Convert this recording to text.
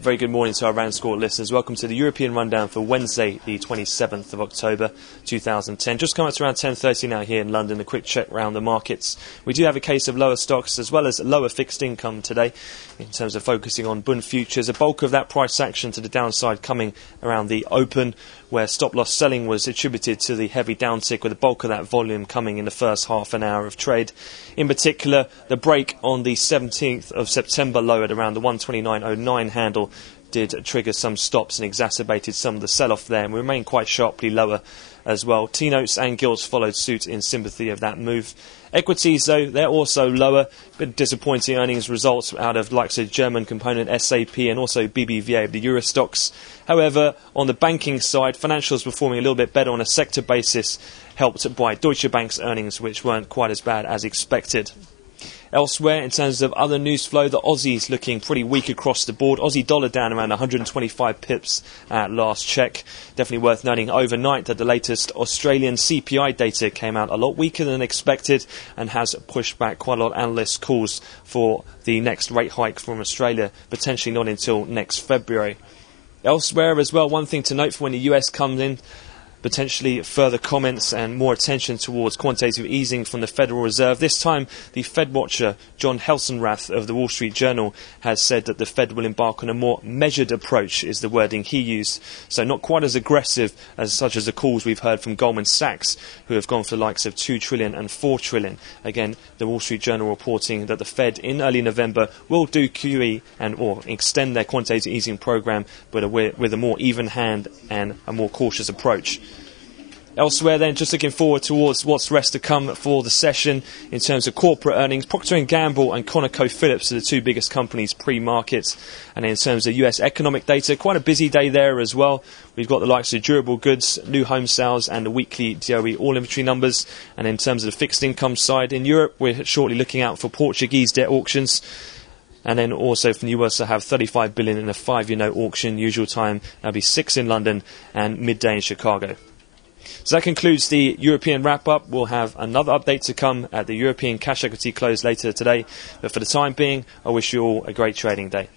Very good morning to our RANsquawk listeners. Welcome to the European Rundown for Wednesday, the 27th of October 2010. Just come up to around 10:30 now here in London. A quick check round the markets. We do have a case of lower stocks as well as lower fixed income today in terms of focusing on Bund futures. A bulk of that price action to the downside coming around the open, where stop-loss selling was attributed to the heavy downtick, with the bulk of that volume coming in the first half an hour of trade. In particular, the break on the 17th of September low at around the 129.09 handle did trigger some stops and exacerbated some of the sell-off there, and we remain quite sharply lower as well. T-notes and gilts followed suit in sympathy of that move. Equities, though, they're also lower. A bit disappointing earnings results out of likes of German component SAP and also BBVA of the Euro stocks. However, on the banking side, financials performing a little bit better on a sector basis, helped by Deutsche Bank's earnings, which weren't quite as bad as expected. Elsewhere, in terms of other news flow, the Aussie's looking pretty weak across the board. Aussie dollar down around 125 pips at last check. Definitely worth noting overnight that the latest Australian CPI data came out a lot weaker than expected and has pushed back quite a lot of analysts' calls for the next rate hike from Australia, potentially not until next February. Elsewhere as well, one thing to note for when the US comes in, potentially further comments and more attention towards quantitative easing from the Federal Reserve. This time, the Fed watcher, John Helsenrath of the Wall Street Journal, has said that the Fed will embark on a more measured approach, is the wording he used. So not quite as aggressive as such as the calls we've heard from Goldman Sachs, who have gone for the likes of 2 trillion and 4 trillion. Again, the Wall Street Journal reporting that the Fed in early November will do QE or extend their quantitative easing program, but with a more even hand and a more cautious approach. Elsewhere then, just looking forward towards what's rest to come for the session in terms of corporate earnings. Procter & Gamble and ConocoPhillips are the two biggest companies pre-market. And in terms of US economic data, quite a busy day there as well. We've got the likes of durable goods, new home sales and the weekly DOE all-inventory numbers. And in terms of the fixed income side in Europe, we're shortly looking out for Portuguese debt auctions. And then also from the US, to have 35 billion in a 5-year note auction, usual time. That'll be 6 in London and midday in Chicago. So that concludes the European wrap-up. We'll have another update to come at the European cash equity close later today. But for the time being, I wish you all a great trading day.